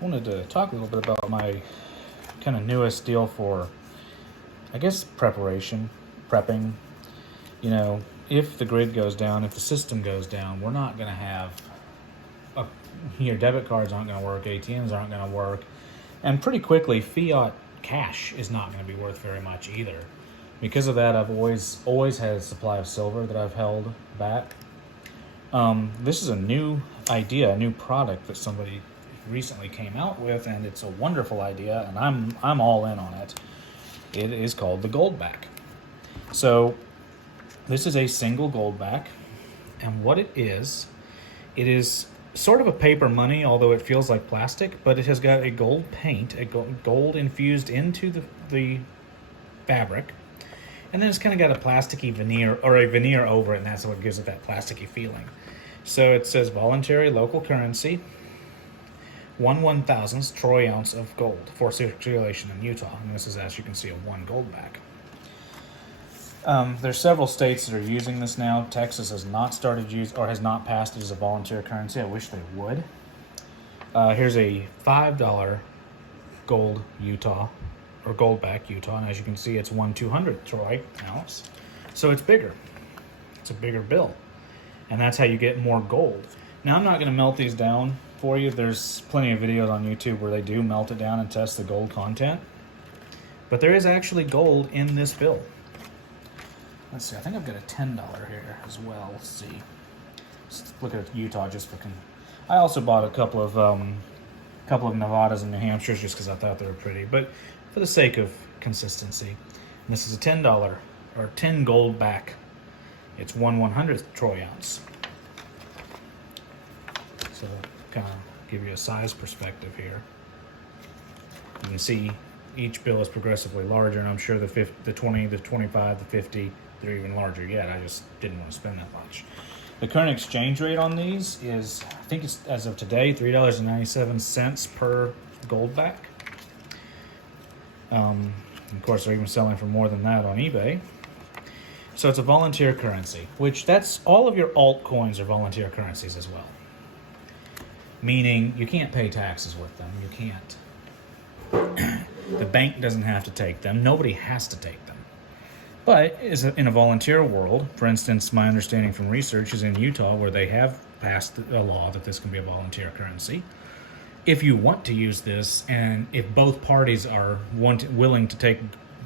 wanted to talk a little bit about my kind of newest deal for, I guess, prepping. You know, if the grid goes down, if the system goes down, we're not going to have, your debit cards aren't going to work, ATMs aren't going to work, and pretty quickly, fiat cash is not going to be worth very much either. Because of that, I've always had a supply of silver that I've held back. This is a new idea, a new product that somebody recently came out with, and it's a wonderful idea, and I'm all in on it. It is called the Goldback. So this is a single Goldback, and what it is sort of a paper money, although it feels like plastic, but it has got a gold paint, a gold infused into the fabric, and then it's kind of got a plasticky veneer, or a veneer over it, and that's what gives it that plasticky feeling. So it says voluntary local currency, 1/1000th troy ounce of gold for circulation in Utah. And this is, as you can see, a one Goldback. There's several states that are using this now. Texas has not has not passed it as a volunteer currency. I wish they would. Here's a $5 gold Utah, or Goldback Utah, and as you can see, it's 1/200th troy ounce. So it's bigger. It's a bigger bill. And that's how you get more gold. Now, I'm not going to melt these down for you. There's plenty of videos on YouTube where they do melt it down and test the gold content. But there is actually gold in this bill. Let's see, I think I've got a $10 here as well. Let's see. Let's look at Utah just for... I also bought a couple of Nevadas and New Hampshires just because I thought they were pretty. But for the sake of consistency, and this is a $10 or 10 Goldback. It's 1/100th troy ounce. So kind of give you a size perspective here. You can see each bill is progressively larger, and I'm sure the 20, the 25, the 50, they're even larger yet. I just didn't want to spend that much. The current exchange rate on these is, I think it's, as of today, $3.97 per Goldback. Of course, they're even selling for more than that on eBay. So it's a volunteer currency, which that's all of your altcoins are volunteer currencies as well. Meaning you can't pay taxes with them. You can't. The bank doesn't have to take them. Nobody has to take them. But in a volunteer world, for instance, my understanding from research is in Utah, where they have passed a law that this can be a volunteer currency. If you want to use this, and if both parties are willing to take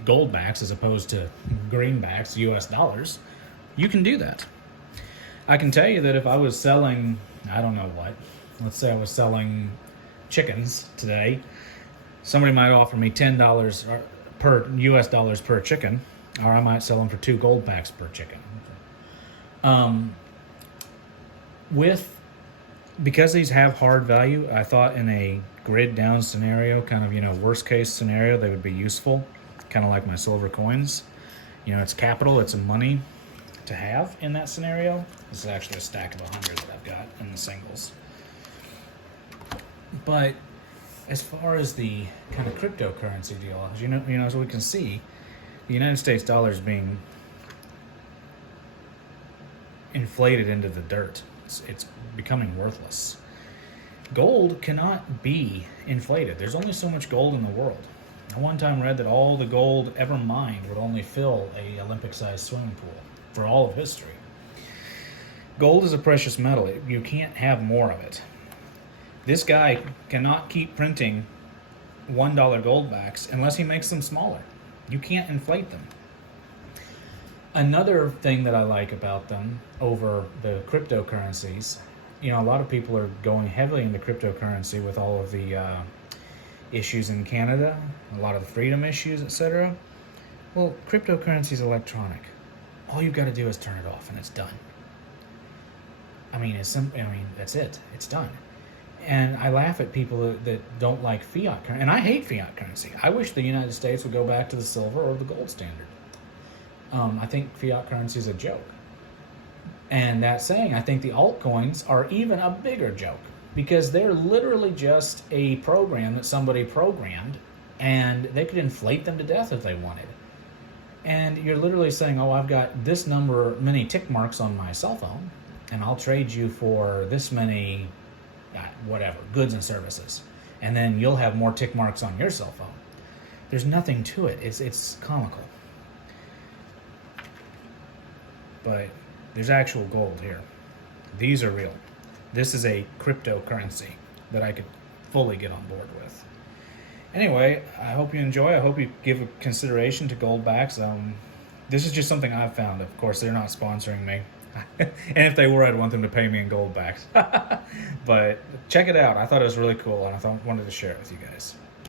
Goldbacks as opposed to greenbacks, US dollars, you can do that. I can tell you that if I was selling, I don't know what, let's say I was selling chickens today, somebody might offer me $10 per US dollars per chicken, or I might sell them for 2 Goldbacks per chicken. Because these have hard value, I thought in a grid down scenario, kind of, worst case scenario, they would be useful. Kind of like my silver coins. It's capital, it's a money to have in that scenario. This is actually a stack of 100 that I've got in the singles. But as far as the kind of cryptocurrency deal, as we can see, the United States dollar is being inflated into the dirt. It's becoming worthless. Gold cannot be inflated. There's only so much gold in the world. I one time read that all the gold ever mined would only fill a Olympic-sized swimming pool for all of history. Gold is a precious metal. You can't have more of it. This guy cannot keep printing $1 Goldbacks unless he makes them smaller. You can't inflate them. Another thing that I like about them over the cryptocurrencies, a lot of people are going heavily into cryptocurrency with all of the issues in Canada, a lot of the freedom issues, etc. Well, cryptocurrency is electronic. All you've got to do is turn it off, and it's done. That's it. It's done. And I laugh at people that don't like fiat currency, and I hate fiat currency. I wish the United States would go back to the silver or the gold standard. I think fiat currency is a joke. And that saying, I think the altcoins are even a bigger joke, because they're literally just a program that somebody programmed, and they could inflate them to death if they wanted. And you're literally saying, I've got this many tick marks on my cell phone, and I'll trade you for this many, whatever, goods and services. and then you'll have more tick marks on your cell phone. There's nothing to it. It's comical. But there's actual gold here. These are real. This is a cryptocurrency that I could fully get on board with. Anyway, I hope you enjoy. I hope you give a consideration to Goldbacks. This is just something I've found. Of course, they're not sponsoring me. And if they were, I'd want them to pay me in Goldbacks. But check it out. I thought it was really cool, and I wanted to share it with you guys.